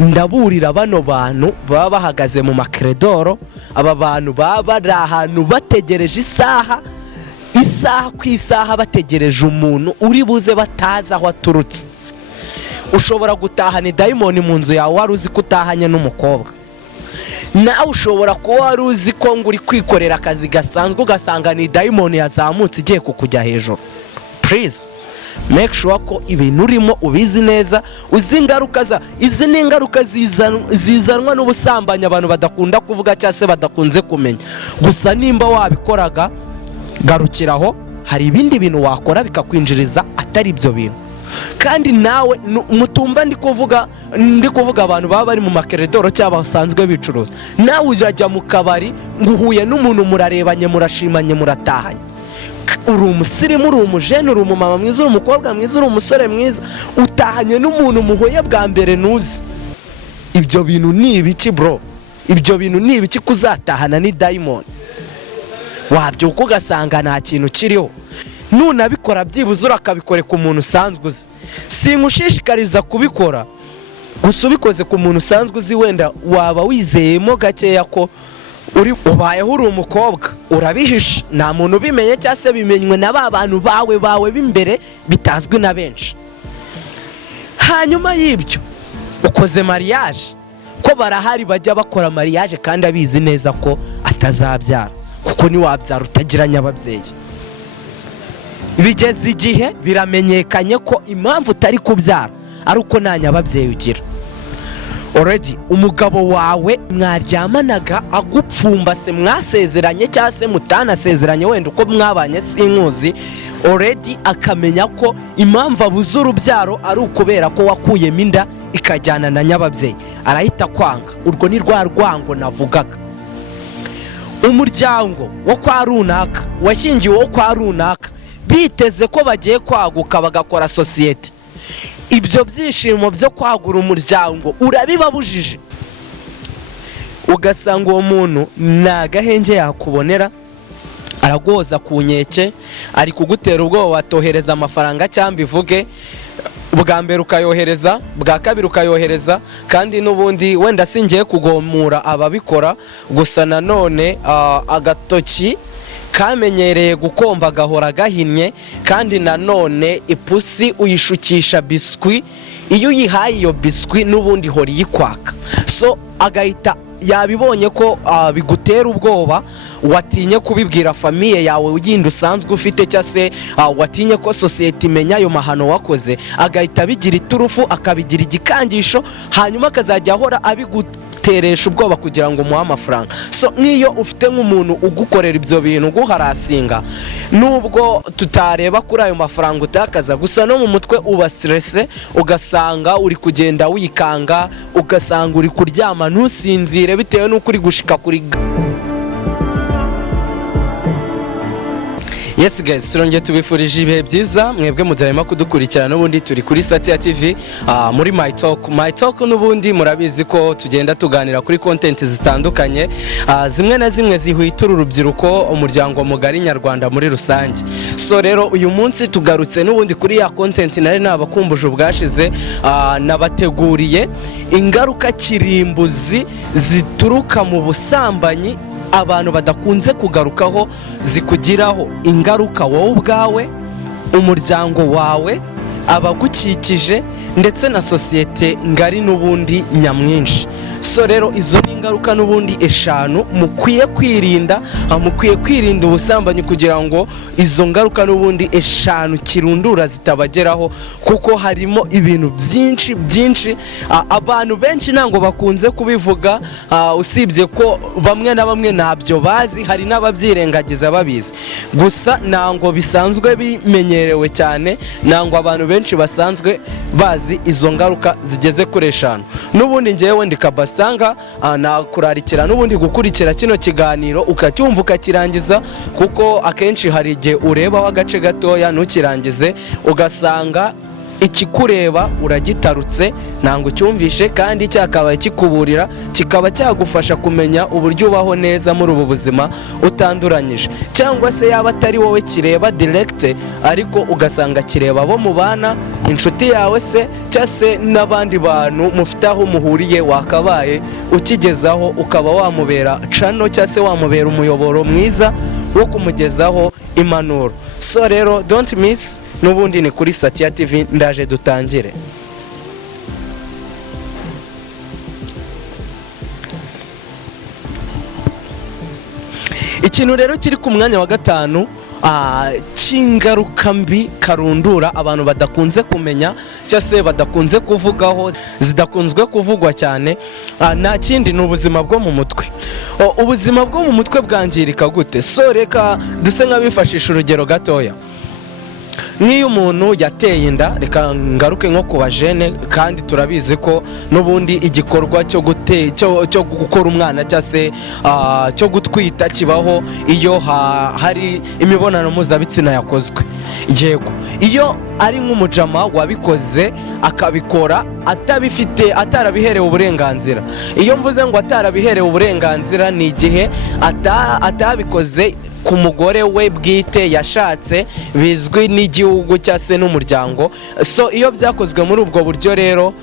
ndaburira bano bantu baba bahagaze mu makeredoro, aba bantu baba bari ahantu bategereje isaha ku isaha bategereje umuntu uri buze batazi aho aturutse. Ushobora gutahana dayimoni mu nzu yawe wari uzi ko utahanye n'umukobwa, nawe ushobora kuba wari uzi ko ngo uri kwikorera akazi gasanzwe ugasanga ni dayimoni yazamutse igiye kukujya hejuru. Please make sure ko ibintu urimo ubizi neza, uzi ingaruka izi ni ingaruka zizanwa n'ubusambanyi abantu badakunda kuvuga cyangwa se badakunze kumenya. Gusa nimba wabikoraga garukiraho, hari ibindi bintu wakora bikakwinjiriza atari ibyo bintu. Kandi nawe mutumva ndi kuvuga abantu baba bari mu makeredoro cyangwa basanzwe bicuruza. Nawe urajya mu kabari ngo uhuye n'umuntu murarebanye murashimanye muratahanye, uri umusirimu, uri umujene, uri umumama mwiza, uri umukobwa mwiza, uri umusore mwiza, utahanye n'umuntu muhuye bwa mbere ntuzi. Ibyo bintu ni ibiki bro? Ibyo bintu ni ibiki kuzatahana ni dayimoni? Wabyuka ugasanga nta kintu kiriho. Nunabikora byibuze urakabikore ku muntu usanzwe uzi. Singushishikariza kubikora, gusa ubikoze ku muntu usanzwe uzi wenda waba wizeyemo gakeya ko ubayeho uri umukobwa, urabihisha, nta muntu ubimenye cyangwa se bimenywe na ba bantu bawe b'imbere bitazwi na benshi. Hanyuma y'ibyo ukoze mariage, ko barahari bajya bakora mariage kandi abizi neza ko atazabyara, kuko ni wabyara utagiranye ababyeyi. Bigeze igihe biramenyekanye ko impamvu utari kubyara ari uko nta nyababyeyi ugira. Already umugabo wawe mwaryamanaga agupfumbase, mwasezeranye cyangwa se mutanasezeranye wenda uko mwabanye sinkuzi, already akamenya ko impamvu abuze urubyaro ari ukubera ko wakuyemo inda ikajyana na nyababyeyi, arahita kwanga. Urwo ni rwa rwango navugaga. Umuryango wo kwa runaka washingiwe wo kwa runaka biteze ko bagiye kwaguka bagakora society. Ibyo byishimo byo kwagura umuryango urabibabujije, ugasanga uwo muntu nta gahenge yakubonera, aragoza ku nkeke, ari kugutera ubwoba watohereza amafaranga cyangwa ivuge, bwa mbere ukayohereza, bwa kabiri ukayohereza, kandi n'ubundi wenda singiye kugomura ababikora, gusa nanone agatoki kamenyereye gukomba gahora gahinnye, kandi nanone ipusi uyishukisha biswi, iyo uyihaye iyo biswi n'ubundi hori yikwaka. So agahita yabibonye ko bigutera ubwoba, watinye kubibwira famiye yawe ugenda usanzwe ufite, cyangwa se watinye ko society imenya ayo mahano wakoze, agahita bigira iturufu, akabigira igikangisho, hanyuma akazajya ahora abiguteresha ubwoba kugira ngo umuhe amafaranga. So nk'iyo ufite nk'umuntu ugukorera ibyo bintu uguharasinga, nubwo tutareba kuri ayo mafaranga utakaza, gusa no mu mutwe uba stress, ugasanga uri kugenda wikanga, ugasanga uri kuryama ntusinzire bitewe n'uko uri gushika kuri. Yes guys, turongeye tubifurije ibihe byiza, mwebwe mudarema kudukurikirana, n'ubundi turi kuri Satya TV muri My Talk. N'ubundi murabizi ko tugenda tuganira kuri content zitandukanye, zimwe na zimwe zihwitura urubyiruko, umuryango mugari nyarwanda muri rusange. So rero uyu munsi tugarutse n'ubundi kuri ya content nari nabakumbuje ubwashize, nabateguriye ingaruka kirimbuzi zituruka mu busambanyi abantu badakunze kugarukaho, zikugiraho ingaruka wowe ubwawe, umuryango wawe, abagukikije, ndetse na societe ngari n'ubundi nyamwinshi. So rero izo ni ingaruka n'ubundi eshanu mukwiye kwirinda ubusambanyi, kugira ngo izo ngaruka n'ubundi eshanu kirundura zitabageraho, kuko harimo ibintu byinshi abantu benshi ntango bakunze kubivuga, usibye ko bamwe na bamwe ntabyo bazi, hari n'ababyirengagiza babizi, gusa ntango bisanzwe bimenyerewe cyane, ntango abantu benshi basanzwe bazi izo ngaruka zigeze kuri eshanu. N'ubundi ngewe ndi KABASTANGA, nakurarikira n'ubundi gukurikira kino kiganiro ukacyumva ukakirangiza, kuko akenshi hari igihe ureba agace gatoya ntukirangize, ugasanga ikikureba uragitarutse ntango cyumvishe kandi cyakabaye kikuburira kikaba cyagufasha kumenya uburyo ubaho neza muri ubu buzima utanduranyije, cyangwa se yaba atari wowe kireba direct ariko ugasanga kireba abo mubana, inshuti yawe se cyangwa se n'abandi bantu mufite aho muhuriye, wakabaye ukigezaho ukaba wamubera channel cyangwa se wamubera umuyoboro mwiza wo kumugezaho impanuro. So rero don't miss, n'ubundi ni kuri Satya TV, ndaje dutangire. Ikintu rero kiri ku mwanya wa gatanu cy'ingaruka mbi karundura abantu badakunze kumenya cyangwa se badakunze kuvugaho, zidakunzwe kuvugwa cyane, nta kindi ni ubuzima bwo mu mutwe. Ubuzima bwo mu mutwe bwangirika gute? So reka duse nk'abifashisha urugero gatoya. Nk'iyo umuntu yateye inda, reka ngaruke nko ku bajene, kandi turabizi ko n'ubundi igikorwa cyo gukora umwana cyangwa se cyo gutwita kibaho iyo hari imibonano mpuzabitsina yakozwe. Yego, iyo ari nk'umujama wabikoze akabikora atarabiherewe uburenganzira. Iyo mvuze ngo atarabiherewe uburenganzira, ni igihe atabikoze ku mugore we bwite yashatse bizwi n'igihugu cyangwa se n'umuryango. So iyo byakozwe muri ubwo buryo rero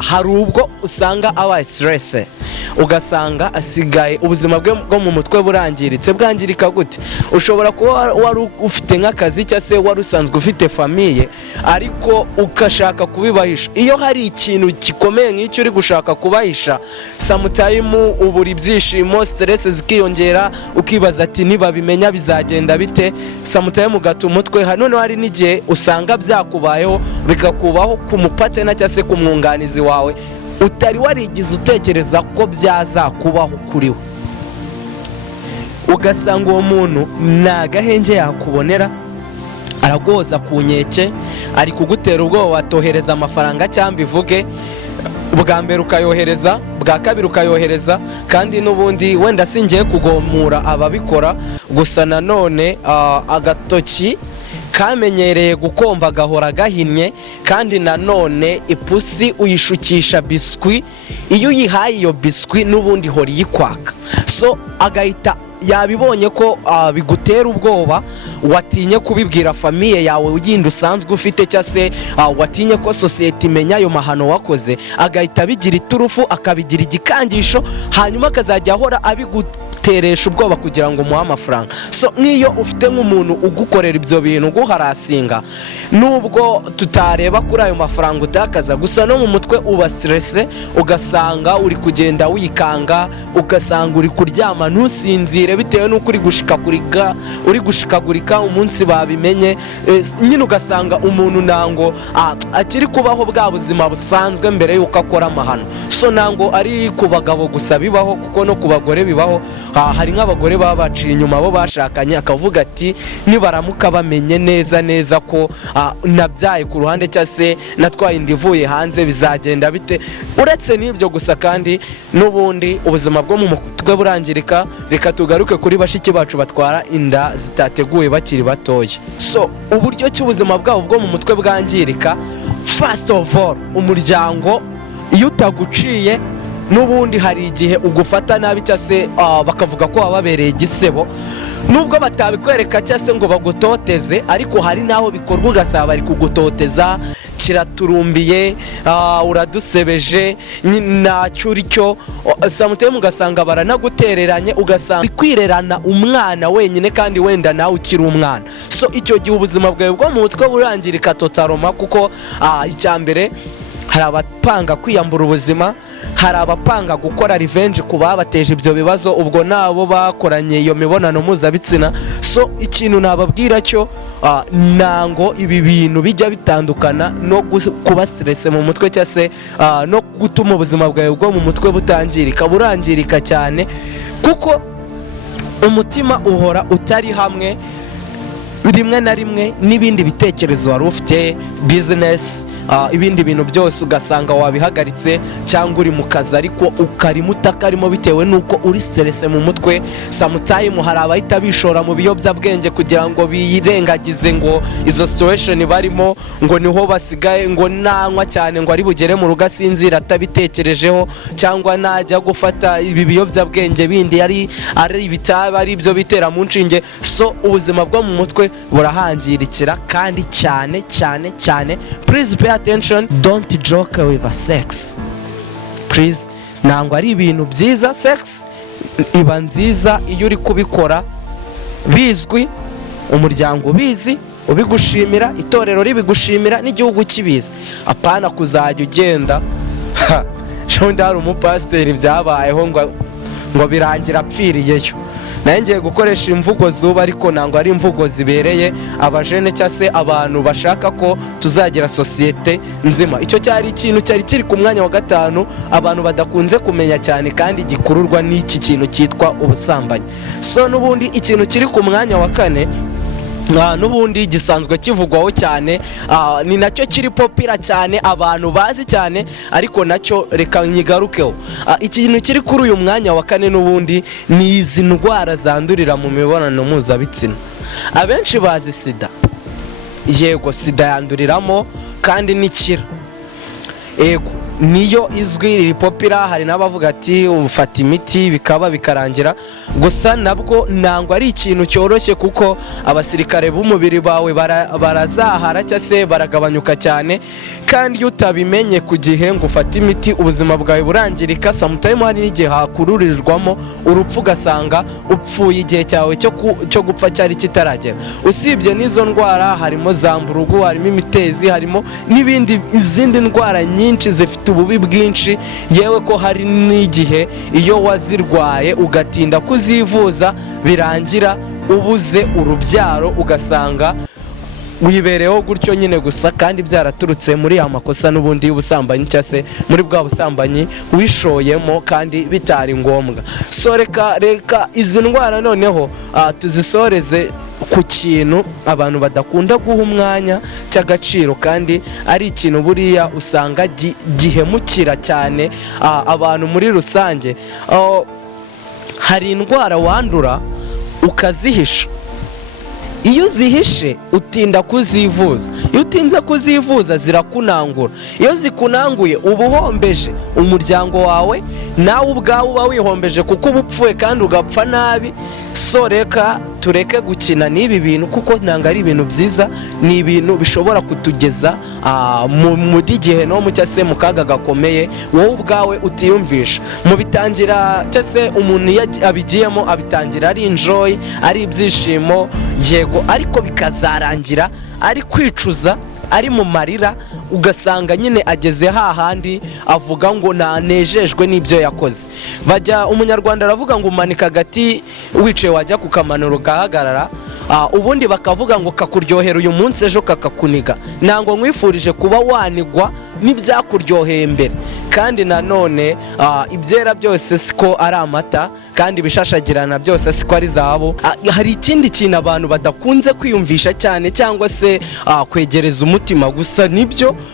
hari ubwo usanga abaye stress, ugasanga asigaye ubuzima bwe bwo mu mutwe burangiritse. Bwangirika gute? Ushobora kuba wari ufite nk'akazi cyangwa se wari usanzwe ufite famiye ariko ukashaka kubibahisha. Iyo hari ikintu gikomeye nk'icyo uri gushaka kubahisha, sometimes ubura ibyishimo, stress zikiyongera, ukibaza ati niba bimenya bizagenda bite. Sometimes ugata umutwe. None hari n'igihe usanga byakubayeho, bikakubaho ku mupatena cyangwa se ku mwunganizi wawe utari warigize utekereza ko byazakubaho kuri we. Ugasanga uwo muntu nta gahenge yakubonera, aragoza ku nkeke, ari kugutera ubwoba watohereza amafaranga cyangwa ivuge, bwa mbere ukayohereza, bwa kabiri ukayohereza, kandi n'ubundi wenda singiye kugomura ababikora, gusa nanone agatoki kamenyereye gukomba gahora gahinnye, kandi nanone ipusi uyishukisha biswi. Iyo uyihaye iyo biswi n'ubundi hora iyikwaka. So agahita yabibonye ko bigutera ubwoba, watinye kubibwira famiye yawe uyindi usanzwe ufite, cyangwa se watinye ko society imenya ayo mahano wakoze, agahita bigira iturufu, akabigira igikangisho, hanyuma akazajya ahora abiguteresha ubwoba kugira ngo umuhe amafaranga. So nk'iyo ufite nk'umuntu ugukorera ibyo bintu, uguharasinga, nubwo tutareba kuri ayo mafaranga utakaza, gusa no mu mutwe uba stress, ugasanga uri kugenda wikanga, ugasanga uri kuryama ntusinzire bitewe n'uko uri gushikagurika umunsi babimenye. Nyine ugasanga umuntu nango akiri kubaho bwa buzima busanzwe mbere yuko akora amahano. So nango ari ku bagabo gusa bibaho, kuko no ku bagore bibaho. Hari nk'abagore baba baciye inyuma abo bashakanye, akavuga ati nibaramuka bamenye neza ko nabyaye ku ruhande cyangwa se natwaye inda ivuye hanze bizagenda bite. Uretse n'ibyo gusa kandi n'ubundi ubuzima bwo mu mutwe burangirika. Reka tugaruke kuri bashiki bacu batwara inda zitateguwe bakiri batoya. So uburyo cy'ubuzima bwabo bwo mu mutwe bwangirika, first of all umuryango iyo utaguciye n'ubundi hari igihe ugufata nabi cyangwa se bakavuga ko wababereye igisebo, nubwo batabikwereka cyangwa se ngo bagutoteze, ariko hari naho bikorwa ugasaba bari kugutoteza, kiraturumbiye, uradusebeje, ntacyo uricyo. Sometimes ugasanga baranagutereranye, ugasanga kwirerana umwana wenyine kandi wenda nawe ukiri umwana. So icyo gihe ubuzima bwawe bwo mu mutwe burangirika totaloma, kuko icyambere hari abapanga kwiyambura ubuzima, hari abapanga gukora revenge ku babateje ibyo bibazo, ubwo nabo bakoranye iyo mibonano mpuzabitsina. So ikintu nababwira cyo nango ibi bintu bijya bitandukana no kuba stress mu mutwe cyangwa se no gutuma ubuzima bwawe bwo mu mutwe burangirika cyane, kuko umutima uhora utari hamwe. rimwe na rimwe n'ibindi bitekerezo wari ufite business, ibindi bintu byose ugasanga wabihagaritse cyangwa uri mu kazi ariko ukarimo utakarimo bitewe nuko uri stress mu mutwe. Sometimes hari abahita bishora mu biyobyabwenge kugira ngo birengagize ngo izo situation barimo, ngo niho basigaye, ngo nanywa cyane ngo ari bugere mu rugo asinzira atabitekerejeho, cyangwa najya gufata ibi biyobyabwenge bindi ari ibitaba ari byo bitera mu nshinge. So ubuzima bwo mu mutwe burahangirikira kandi cyane cyane cyane. Please pay attention, don't joke with sex please. Nangwa ari ibintu byiza, sex iba nziza iyo uri kubikora bizwi, umuryango bizi, ubigushimira, itorero ribigushimira, n'igihugu kibizi. Apana kuzajya ugenda shondi hari umupasiteri byabayeho ngo birangira apfiriyeyo. Naye ngiye gukoresha imvugo zuba ariko nangwa ari imvugo zibereye abajene cyangwa se abantu bashaka ko tuzagira societe nzima. Icyo cyari ikintu cyari kiri ku mwanya wa 5 abantu badakunze kumenya cyane kandi gikururwa n'iki kintu cyitwa ubusambanyi. So nubundi ikintu kiri ku mwanya wa 4 nubundi gisanzwe kivugwaho cyane, ni nacyo kiri popira cyane abantu bazi cyane, ariko nacyo reka nyigarukeho. Ikintu kiri kuri uyu mwanya wa 4 nubundi ni izi ndwara zandurira mu mibonano mpuzabitsina. Abenshi bazi sida, yego sida yanduriramo kandi nikira, yego niyo izwi iri popira. Hari n'abavuga ati ufata imiti bikaba bikarangira, gusa nabwo nangwa ari ikintu cyoroshye kuko abasirikare b'umubiri bawe barazahara cyangwa se baragabanyuka cyane, kandi iyo utabimenye ku gihe ngo ufate imiti ubuzima bwawe burangirika. Sometimes hari n'igihe hakururirwamo urupfu ugasanga upfuye igihe cyawe cyo gupfa cyari kitaragera. Usibye n'izo ndwara harimo zamburugu, harimo imitezi, harimo n'ibindi izindi ndwara nyinshi zifite ububi bwinshi, yewe ko hari n'igihe iyo wazirwaye ugatinda kuzivuza birangira ubuze urubyaro, ugasanga wibereho gutyo nyine gusa kandi byaraturutse muri amakosa n'ubundi y'ubusambanyi cyangwa se muri bwa busambanyi wishoyemo kandi bitari ngombwa. So reka izi ndwara noneho tuzisoreze ku kintu abantu badakunda guha umwanya cy'agaciro, kandi ari ikintu buriya usanga gihemukira cyane abantu muri rusange. Hari indwara wandura ukazihisha. Iyo zihishe utinda kuzivuza, iyo utinze kuzivuza zirakunangura. Iyo zikunanguye uba uhombeje umuryango wawe, nawe ubwawe uba wihombeje kuko uba upfuye kandi ugapfa nabi. So reka tureke gukina n'ibi bintu kuko nanga ari ibintu byiza, ni ibintu bishobora kutugeza muri gihe no mu cyase mu kaga gakomeye wowe ubwawe utiyumvisha. Mu bitangira cyase umuntu abigiyemo abitangira ari enjoy, ari ibyishimo, yego, ariko bikazarangira ari kwicuza, ari mu marira, ugasanga nyine ageze hahandi avuga ngo nanejejwe n'ibyo yakoze. Bajya umunyarwanda aravuga ngo umanika agati wicaye wajya kukamanura ugahagarara, ubundi bakavuga ngo kakuryohera uyu munsi ejo kakakuniga. Nango nkwifurije kuba wanigwa n'ibyakuryoheye mbere, kandi nanone ibyera byose siko ari amata, kandi bishashagirana byose siko ari zahabu. Hari ikindi kintu abantu badakunze kwiyumvisha cyane cyangwa se kwegereza umutima, gusa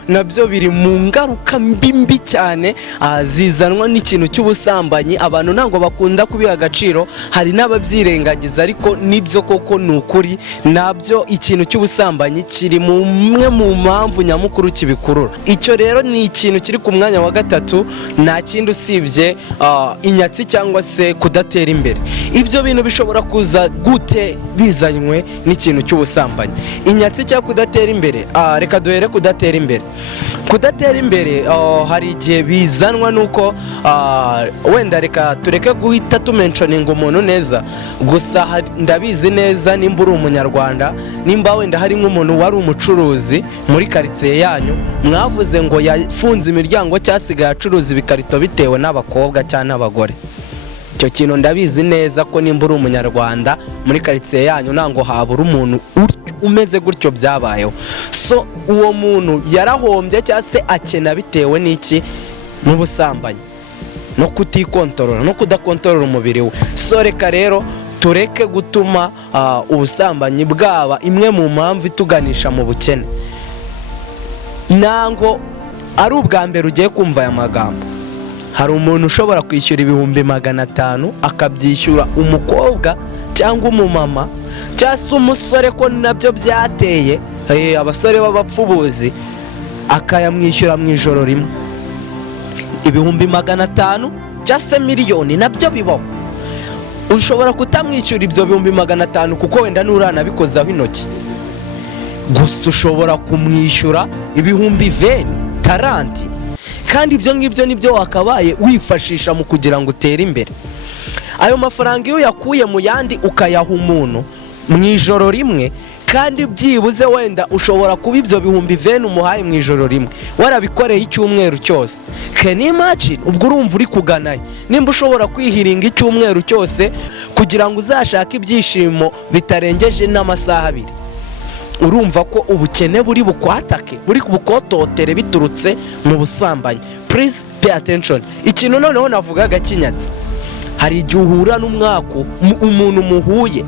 nabyo biri mu ngaruka mbi cyane zizanwa n'ikintu cy'ubusambanyi. Abantu ntabwo bakunda kubiha agaciro, hari n'ababyirengagiza, ariko nibyo koko ni ukuri. Nabyo ikintu cy'ubusambanyi kiri mu mwe mu mpamvu nyamukuru kibikurura. Icyo rero ni ikintu kiri ku mwanya wa 3, nta kindi usibye inyatsi cyangwa se kudatera imbere. Ibyo bintu bishobora kuza gute bizanywe n'ikintu cy'ubusambanyi? Inyatsi cyangwa kudatera imbere, reka duhere kudatera imbere. Kudatera imbere hari igihe bizanwa nuko wenda reka tureke guhita tumentioninga umuntu neza, gusa ndabizi neza nimba uri umunyarwanda, nimba wenda hari nk'umuntu wari umucuruzi muri quartier yanyu, mwavuze ngo yafunze imiryango cyasigaye acuruza ibikarito bitewe n'abakobwa cyangwa n'abagore. Icyo kintu ndabizi neza ko nimba uri umunyarwanda muri quartier yanyu nango habura umuntu umeze gutyo byabayeho. So uwo muntu yarahombye cyangwa se akena bitewe n'iki? N'ubusambanyi no kutikontorora no kudakontorora umubiri we. So reka rero tureke gutuma ubusambanyi bwaba imwe mu mpamvu ituganisha mu bukene. Nango ari ubwa mbere ugiye kumva aya magambo. Hari umuntu ushobora kwishyura ibihumbi 500 akabyishyura umukobwa cyangwa umumama cyangwa umusore, ko nabyo byateye abasore b'abapfubuzi, akayamwishyura mu ijoro rimwe. Ibihumbi 500 cyangwa miliyoni nabyo bibaho. Ushobora kutamwishyura ibyo bihumbi 500 kuko wenda nuranabikozaho intoki, gusa ushobora kumwishyura ibihumbi 20, 40, kandi ibyo ngibyo nibyo wakabaye wifashisha mu kugira ngo utere imbere. Ayo mafaranga iyo yakuye mu yandi ukayaha umuntu mu ijoro rimwe, kandi byibuze wenda ushobora kuba ibyo bihumbi 20 umuhaye mu ijoro rimwe warabikoreye icyumweru cyose. Can you imagine? Ubwo urumva uri kuganaye. Nimba ushobora kwihiringa icyumweru cyose kugira ngo uzashake ibyishimo bitarengeje n'amasaha 2, urumva ko ubukene buri bukwatake, buri bukototere biturutse mu busambanyi. Please pay attention. Ikintu noneho navugaga kinyatsi, hari igihe uhura n'umwako umuntu muhuye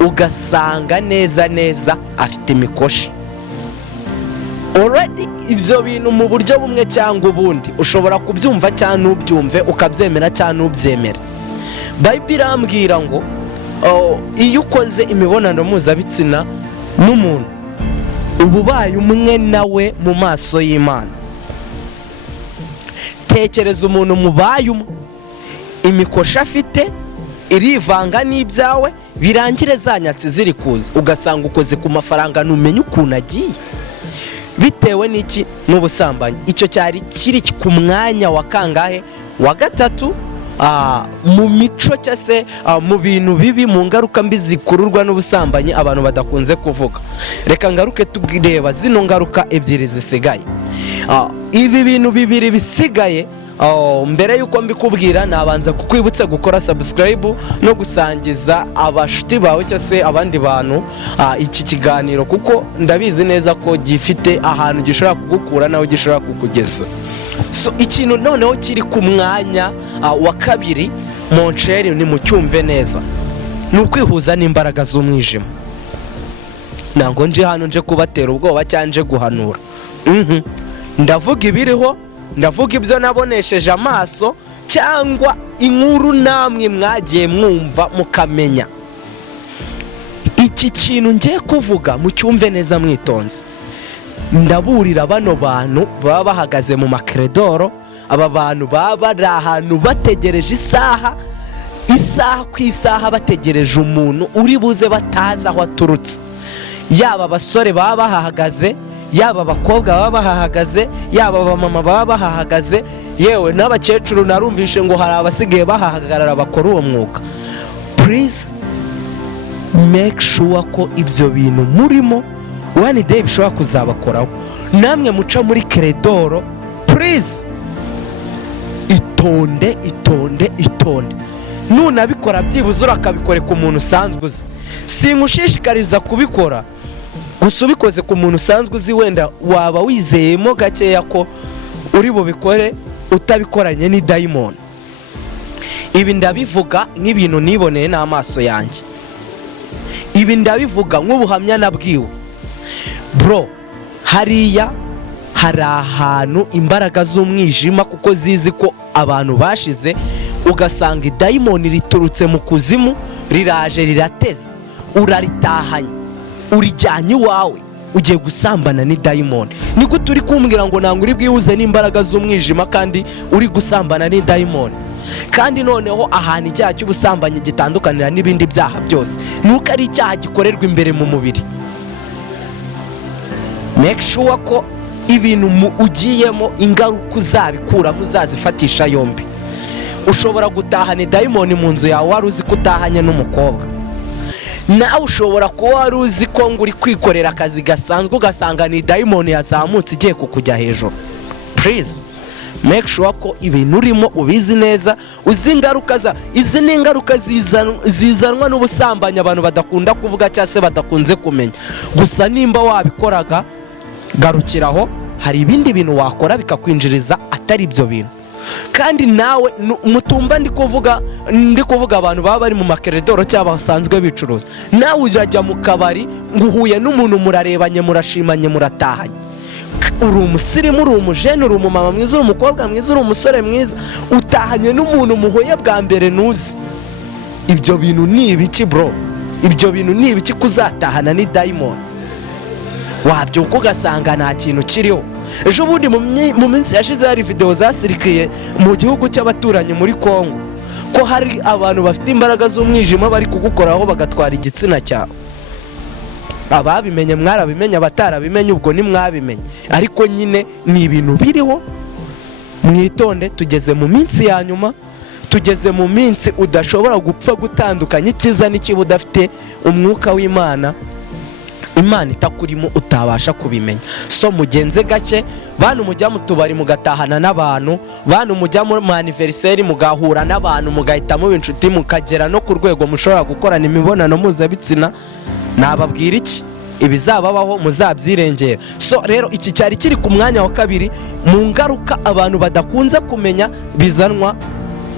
ugasanga neza afite imikoshi. Already ibyo bintu mu buryo bumwe cyangwa ubundi ushobora kubyumva cyangwa ntubyumve, ukabyemera cyangwa ntubyemera. Bible irambwira ngo iyo ukoze imibonano mpuzabitsina n'umuntu uba ubaye umwe nawe mu maso y'Imana. Tekereza umuntu mubaye umwe, imikoshi afite irivanga n'ibyawe, birangire zanyatse ziri kuza, ugasanga ukoze ku mafaranga ntumenye ukuntu agiye, bitewe n'iki? N'ubusambanyi. Icyo cyari kiri ku mwanya wa kangahe? Wa 3 mu mico cyangwa se mu bintu bibi, mu ngaruka mbi zikururwa n'ubusambanyi abantu badakunze kuvuga. Reka ngaruke tubwireba zino ngaruka ebyiri zisigaye. Ibi bintu bibiri bisigaye, mbere yuko mbikubwira nabanza kukwibutsa gukora subscribe no gusangiza abashuti bawe cyangwa se abandi bantu iki kiganiro, kuko ndabizi neza ko gifite ahantu gishobora kugukura nawe gishobora kukugeza. So ikintu noneho kiri ku mwanya wa 2 moncheri ni mu cyumve neza, ni ukwihuza n'imbaraga z'umwijima. Nango nje hano nje kubatera ubwoba cyanje guhanura. Ndavuga ibiriho, ndavuga ibyo nabonesheje amaso cyangwa inkuru namwe mwagiye mwumva mukamenya. Iki kintu ngiye kuvuga mu cyumve neza mwitonze. Ndaburira bano bantu baba bahagaze mu makeredoro, aba bantu baba bari ahantu bategereje isaha ku isaha, bategereje umuntu uri buze batazi aho aturutse. Yaba abasore baba bahahagaze, yaba abakobwa baba bahahagaze, yaba abamama baba bahahagaze, yewe n'abakecuru narumvishe ngo hari abasigaye bahahagarara bakora uwo mwuga. Please make sure ko ibyo bintu murimo one day bishobora kuzabakoraho. Namwe muca muri keredoro, please itonde. Nunabikora byibuze urakabikore ku muntu usanzwe uzi. Singushishikariza kubikora, gusa ubikoze ku muntu usanzwe uzi wenda waba wizeyemo gakeya ko uri bubikore utabikoranye ni dayimoni. Ibi ndabivuga nk'ibintu niboneye n'amaso yanjye. Ibi ndabivuga nk'ubuhamya nabwiwe. Bro, hariya hari ahantu imbaraga z'umwijima kuko zizi ko abantu bashize, ugasanga idayimoni riturutse mu kuzimu riraje rirateze, uraritahanye, urijyanye iwawe, ugiye gusambana ni dayimoni. Ni gute uri kumbwira ngo ntabwo uri bwihuze n'imbaraga z'umwijima kandi uri gusambana ni dayimoni? Kandi noneho ahantu icyaha cy'ubusambanyi gitandukanira n'ibindi byaha byose nuko ari icyaha gikorerwa imbere mu mubiri. Make sure ko ibintu ugiyemo ingaruka uzabikuramo uzazifatisha yombi. Ushobora gutahana dayimoni mu nzu yawe wari uzi ko utahanye n'umukobwa, nawe ushobora kuba wari uzi ko ngo uri kwikorera akazi gasanzwe ugasanga ni dayimoni yazamutse igiye kukujya hejuru. Please make sure ko ibintu urimo ubizi neza, uzi ingaruka izi ni ingaruka zizanwa n'ubusambanyi abantu badakunda kuvuga cyangwa se badakunze kumenya. Gusa nimba wabikoraga garukiraho, hari ibindi bintu wakora bikakwinjiriza atari ibyo bintu. kandi nawe mutumva ndi kuvuga abantu baba bari mu makeredoro cyangwa basanzwe bicuruza. Nawe urajya mu kabari nguhuye n'umuntu murarebanye murashimanye muratahanye, uri umusirimu, uri umujene, uri umumama mwiza, uri umukobwa mwiza, uri umusore mwiza, utahanye n'umuntu muhuye bwa mbere ntuzi. Ibyo bintu ni ibiki bro? Ibyo bintu ni ibiki kuzatahana ni diamond? Wabyuka ugasanga nta kintu kiriho. Ejo bundi mu minsi yashize hari video zasirikiye mu gihugu cy'abaturanyi muri Kongo ko hari abantu bafite imbaraga z'umwijima bari kugukoraho bagatwara igitsina cyawe. Ababimenye mwarabimenye, abatarabimenye ubwo ni mwabimenye, ariko nyine ni ibintu biriho. Mwitonde, tugeze mu minsi ya nyuma, tugeze mu minsi udashobora gupfa gutandukanya icyiza n'ikibi udafite umwuka w'Imana. Imana itakurimo utabasha kubimenya. So mugenze gake, bantu mujya mu tubari mugatahana n'abantu, bantu mujya mu anniversaire mugahura n'abantu mugahita mu inshuti mukagera no ku rwego mushobora gukorana imibonano mpuzabitsina. Nababwira iki? Ibizababaho muzabyirengera. So rero iki cyari kiri ku mwanya wa kabiri mu ngaruka abantu badakunze kumenya bizanwa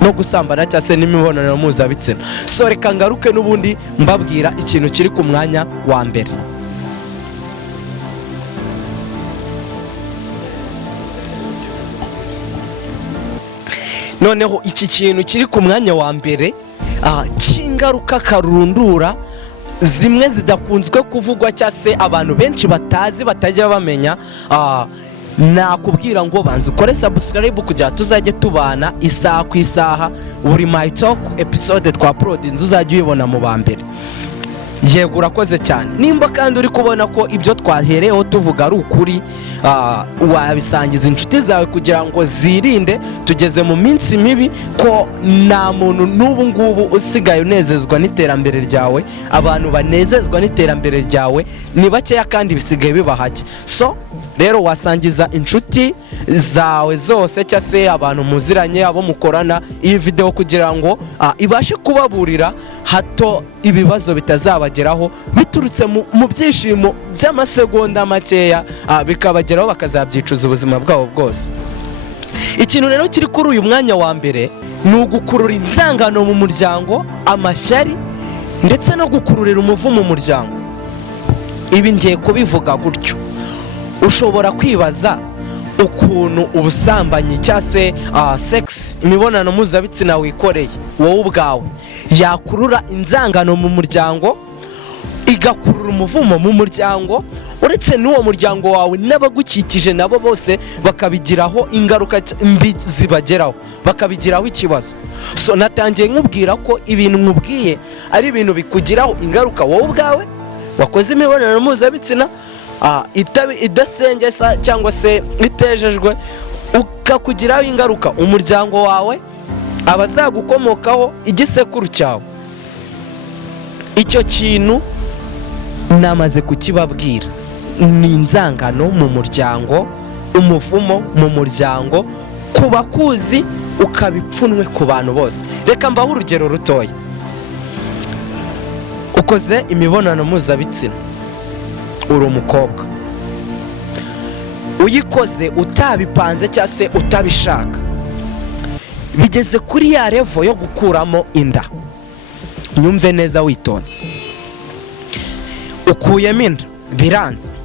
no gusambana cyangwa se n'imibonano mpuzabitsina. So reka ngaruke n'ubundi mbabwira ikintu kiri ku mwanya wa mbere. Noneho iki kintu kiri ku mwanya wa mbere cy'ingaruka karundura zimwe zidakunzwe kuvugwa cyangwa se abantu benshi batazi batajya bamenya, nakubwira ngo banza ukore subscribe kugira tuzajye tubana isaha ku isaha. Buri my talk episode twa uploadinze uzajya uyibona mu ba mbere. Yego urakoze cyane. Nimba kandi uri kubona ko ibyo twahereyeho tuvuga ari ukuri, wabisangiza inshuti zawe kugira ngo zirinde. Tugeze mu minsi mibi ko nta muntu n'ubu ngubu usigaye unezezwa n'iterambere ryawe. Abantu banezezwa n'iterambere ryawe ni bakeya kandi bisigaye biba hake. So rero wasangiza inshuti zawe zose cyangwa se abantu muziranye, abo mukorana iyi video kugira ngo ibashe kubaburira hato ibibazo bitazabageraho biturutse mu byishimo by'amasegonda makeya, bikabageraho bakazabyicuza ubuzima bwabo bwose. Ikintu rero kiri kuri uyu mwanya wa mbere ni ugukurura inzangano mu muryango, amashyari ndetse no gukururira umuvumo mu muryango. Ibi ngiye kubivuga gutyo. Ushobora kwibaza ukuntu ubusambanyi cyangwa se sex, imibonano mpuzabitsina wikoreye wowe ubwawe yakurura inzangano mu muryango, igakurura umuvumo mu muryango, uretse n'uwo muryango wawe n'abagukikije nabo bose bakabigiraho ingaruka mbi zibageraho, bakabigiraho ikibazo. So natangiye nkubwira ko ibintu nkubwiye ari ibintu bikugiraho ingaruka wowe ubwawe wakoze imibonano mpuzabitsina idasengesa cyangwa se itejejwe, ukakugiraho ingaruka umuryango wawe, abazagukomokaho, igisekuru cyawe. Icyo kintu namaze kukibabwira, ni inzangano mu muryango, umuvumo mu muryango, kuba kuzi ukabipfunwe ku bantu bose. Reka mbaho urugero rutoya. Ukoze imibonano mpuzabitsina, uri umukobwa, uyikoze utabipanze cyangwa se utabishaka, bigeze kuri ya level yo gukuramo inda. Nyumve neza witonze. Ukuyemo inda biranze,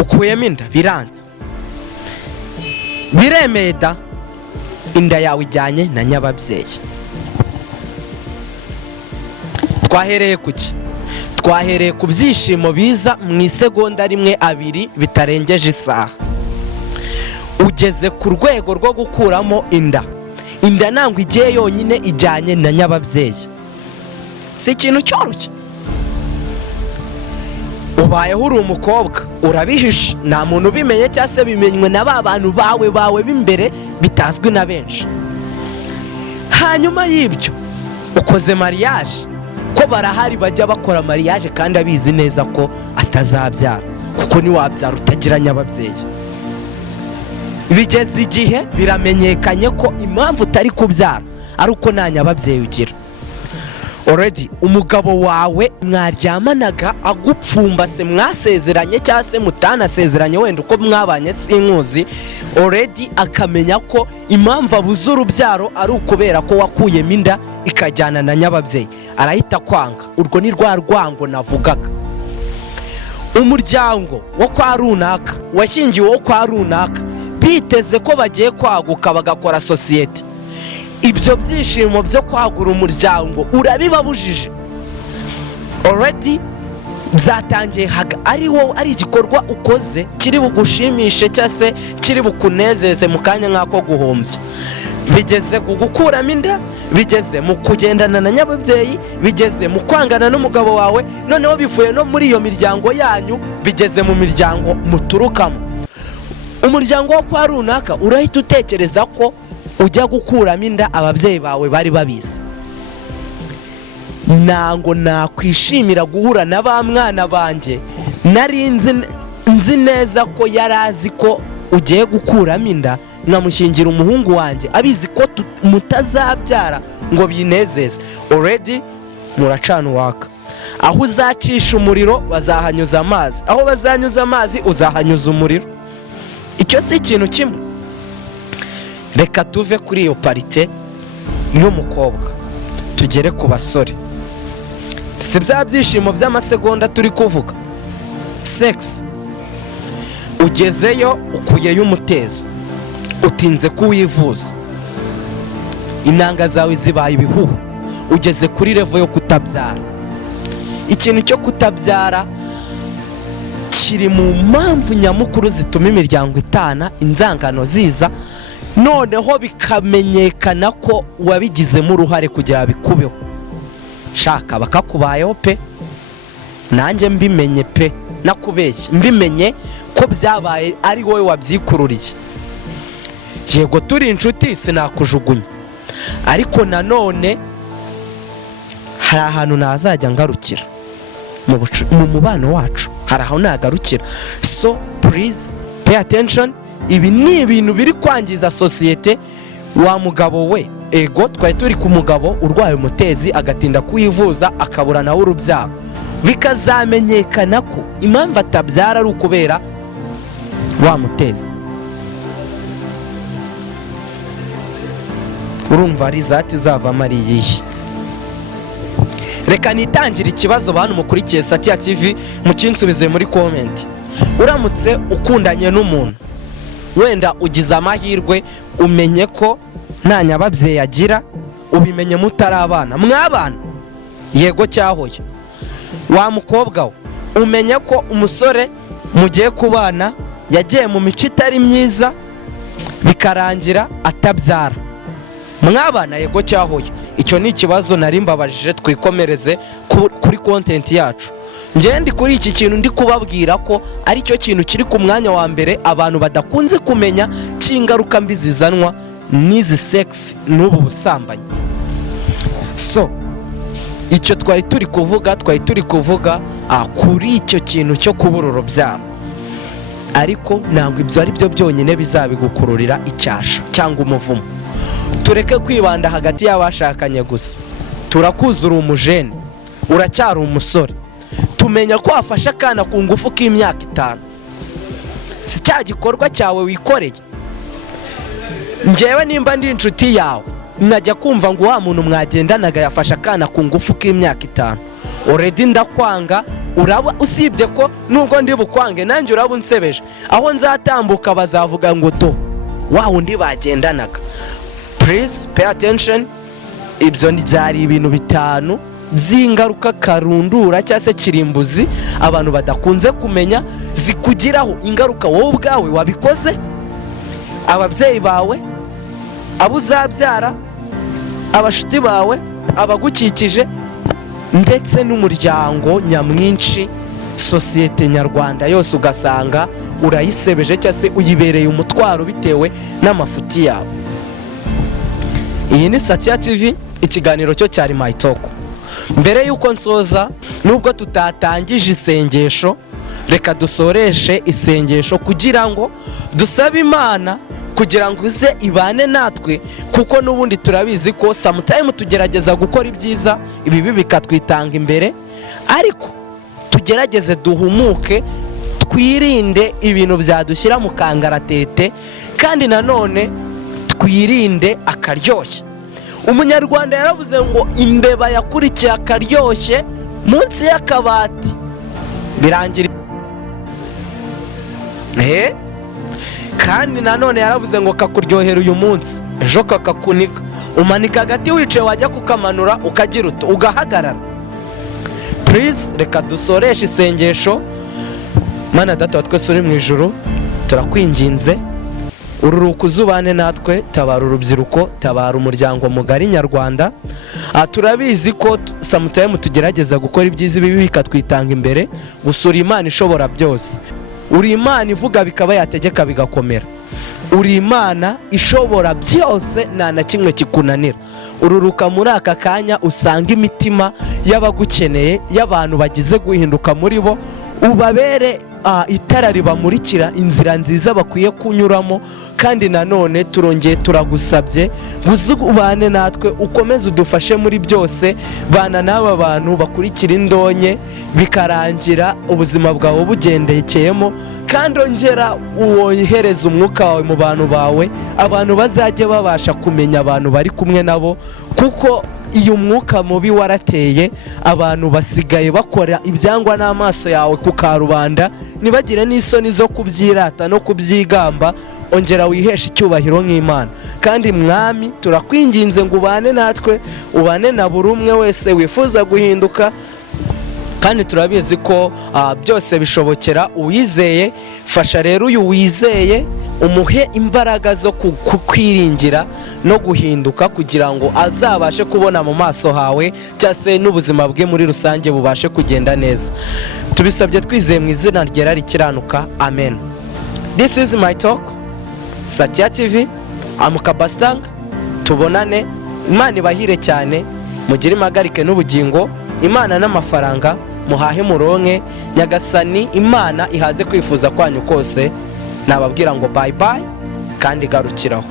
ukuyemo inda biranze, biremeye da, inda yawe ijyanye na nyababyeyi. Twahereye kuki? Twahereye ku byishimo biza mu isegonda rimwe abiri bitarengeje isaha. Ugeze ku rwego rwo gukuramo inda. Inda ntabwo igiye yonyine, ijyanye na nyababyeyi. Si ikintu cyoroshye. Ubayeho uri umukobwa, urabihisha, nta muntu ubimenye cyangwa se bimenywe na ba bantu bawe b'imbere bitazwi na benshi. Hanyuma y'ibyo ukoze mariage, ko barahari bajya bakora mariage kandi abizi neza ko atazabyara, kuko ni wabyara utagira nyababyeyi. Bigeze igihe biramenyekanye ko impamvu utari kubyara ari uko nta nyababyeyi ugira. already umugabo wawe mwaryamanaga agupfumbase, mwasezeranye cyangwa se mutanasezeranye, wenda uko mwabanye sinkuzi, already akamenya ko impamvu abuze urubyaro ari ukubera ko wakuyemo inda ikajyana na nyababyeyi, arahita kwanga. Urwo ni rwa rwango navugaga. Umuryango wo kwa runaka washingiwe wo kwa runaka biteze ko bagiye kwaguka bagakora society, ibyo byishimo byo kwagura umuryango urabibabujije. Already byatangiye ari igikorwa ukoze kiri bugushimishe cyangwa se kiri bukunezeze mu kanya nk'ako guhombya. Bigeze gukuramo inda, bigeze mu kugendana na nyababyeyi, bigeze mu kwangana n'umugabo wawe, noneho bivuye no muri iyo miryango yanyu bigeze mu miryango muturukamo. Umuryango wo kwa runaka urahita utekereza ko ujya gukuramo inda ababyeyi bawe bari babizi. Nango nakwishimira guhura na ba mwana banjye nari nzi neza ko yarazi ko ugiye gukuramo inda, nkamushingira umuhungu wanjye abizi ko mutazabyara ngo binezeze. Already muracana uwaka. Aho uzacisha umuriro bazahanyuza amazi, aho bazanyuza amazi uzahanyuza umuriro. Icyo si ikintu kimwe. Reka tuve kuri iyo parite y'umukobwa tugere ku basore. Si bya byishimo by'amasegonda turi kuvuga. Sex ugezeyo ukuyeyo umutezi, utinze kuwivuza, intanga zawe zibaye ibihuhu, ugeze kuri level yo kutabyara. Ikintu cyo kutabyara kiri mu mpamvu nyamukuru zituma imiryango itana, inzangano ziza, noneho bikamenyekana ko wabigizemo uruhare kugira bikubeho. Shaka bakakubayeho pe, nanjye mbimenye pe, nakubeshye mbimenye ko byabaye ari wowe wabyikururiye. Yego turi inshuti sinakujugunya, ariko nanone hari ahantu nazajya ngarukira mu mubano wacu, hari aho nagarukira. So please pay attention. Ibi ni ibintu biri kwangiza societe. Wa mugabo we, ego twari turi ku mugabo urwaye umutezi agatinda kuyivuza akabura nawe urubyaro, bikazamenyekana ko impamvu atabyara ari ukubera wa mutezi. Urumva rizati zavamo ari iyihe? Reka nitangira ikibazo bantu mukurikiye Satya TV mukinsubize muri comment. Uramutse ukundanye n'umuntu, wenda ugize amahirwe umenye ko nta nyababyeyi agira, ubimenye mutarabana, mwabana yego cyahoye. Wa mukobwa we umenye ko umusore mugiye kubana yagiye mu mico itari myiza bikarangira atabyara, mwabana yego cyahoye. Icyo ni ikibazo nari mbabajije, twikomereze kuri content yacu. Ngende kuri iki kintu ndi kubabwira ko ari cyo kintu kiri ku mwanya wa mbere abantu badakunze kumenya cy'ingaruka mbi zizanwa n'izi sex n'ubu busambanyi. So icyo twari turi kuvuga kuri icyo kintu cyo kubura urubyaro, ariko ntabwo ibyo ari byo byonyine bizabigukururira icyasha cyangwa umuvumo. Tureke kwibanda hagati y'abashakanye gusa. Turakuzura umujene, uracyari umusore, tumenya ko wafashe akana ku ngufu k'imyaka 5. Si cya gikorwa cyawe wikoreye. Ngewe nimba ndi inshuti yawe nkajya kumva ngo wa muntu mwagendanaga yafashe akana ku ngufu k'imyaka 5, already ndakwanga. Uraba usibye ko nubwo ndi bukwange nanjye uraba unsebeje, aho nzatambuka bazavuga ngo to wa undi bagendanaga. Please pay attention. Ibyo byari ibintu 5 by'ingaruka karundura cyangwa se kirimbuzi abantu badakunze kumenya, zikugiraho ingaruka wowe ubwawe wabikoze, ababyeyi bawe, abo uzabyara, abashuti bawe, abagukikije, ndetse n'umuryango nyamwinshi, societe nyarwanda yose ugasanga urayisebeje cyangwa se uyibereye umutwaro bitewe n'amafuti yawe. Iyi ni Satya TV, ikiganiro cyo cyari My Talk. Mbere yuko nsoza, nubwo tutatangije isengesho, reka dusoreshe isengesho kugira ngo dusabe Imana kugira ngo uze ibane natwe, kuko n'ubundi turabizi ko sometimes tugerageza gukora ibyiza ibibi bikatwitanga imbere, ariko tugerageze duhumuke, twirinde ibintu byadushyira mu kangaratete, kandi nanone twirinde akaryoshye. Umunyarwanda yaravuze ngo imbeba yakurikiye akaryoshye munsi y'akabati birangira. Kandi nanone yaravuze ngo kakuryohera uyu munsi ejo kakakunika. Umanika agati wicaye, wajya kukamanura ukagira uto ugahagarara. Please reka dusoreshe isengesho. Mana Data wa twese uri mu ijuru, turakwinginze ururuka uzubane natwe, tabara urubyiruko, tabara umuryango mugari nyarwanda. Turabizi ko sometimes tugerageza gukora ibyiza ibibi bikatwitanga imbere, gusura Imana ishobora byose. Uri Imana ivuga bikaba, yategeka bigakomera. Uri Imana ishobora byose, nta na kimwe kikunanira. Ururuka muri aka kanya usanga imitima y'abagukeneye, y'abantu bagize guhinduka muri bo, ubabere itara ribamurikira inzira nziza bakwiye kunyuramo. Kandi nanone turongeye turagusabye ubane natwe, ukomeze udufashe muri byose. Bana n'aba bantu bakurikira indonke bikarangira ubuzima bwawe bugendekeyemo, kandi ongera uwohereza umwuka wawe mu bantu bawe, abantu bazajye babasha kumenya abantu bari kumwe nabo, kuko iyo umwuka mubi warateye, abantu basigaye bakora ibyangwa n'amaso yawe ku karubanda, ntibagire n'isoni zo kubyirata no kubyigamba. Ongera wiheshe icyubahiro nk'Imana. Kandi Mwami turakwinginze ngo ubane natwe, ubane na buri umwe wese wifuza guhinduka, kandi turabizi ko byose bishobokera uwizeye. Fasha rero uyu wizeye, umuhe imbaraga zo kukwiringira no guhinduka, kugira ngo azabashe kubona mu maso hawe, cyase n'ubuzima bwe muri rusange bubashe kugenda neza. Tubisabye twizeye mu izina ryera rikiranuka, amen. This is my talk, Satya TV, KABASTANGA. Tubonane, Imana ibahire cyane, mugire impagarike n'ubugingo, Imana n'amafaranga muhahe muronke, Nyagasani Imana ihaze kwifuza kwanyu kose. Nababwira ngo bye bye, kandi garukiraho.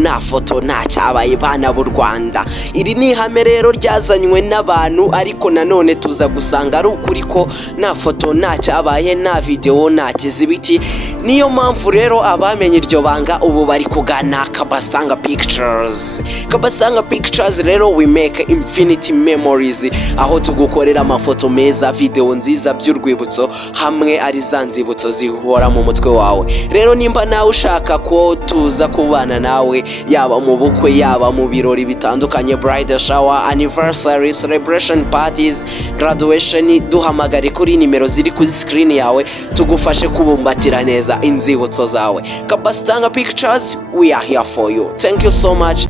Nta foto nta cyabaye bana b'u Rwanda. Iri ni ihame rero ryazanywe n'abantu, ariko nanone tuza gusanga ari ukuri ko nta foto nta cyabaye, nta video nta kizibiti. Niyo mpamvu rero abamenye iryo banga ubu bari kugana KABASTANGA Pictures. KABASTANGA Pictures rero we make infinity memories, aho tugukorera amafoto meza, video nziza by'urwibutso, hamwe ari za nzibutso zihora mu mutwe wawe. Rero nimba nawe ushaka ko tuza kubana nawe, yaba mu bukwe, yaba mu birori bitandukanye, bridal shower, anniversary, celebration parties, graduation, duhamagare kuri nimero ziri ku screen yawe, tugufashe kubumbatira neza inzibutso zawe. KABASTANGA Pictures, we are here for you. Thank you so much.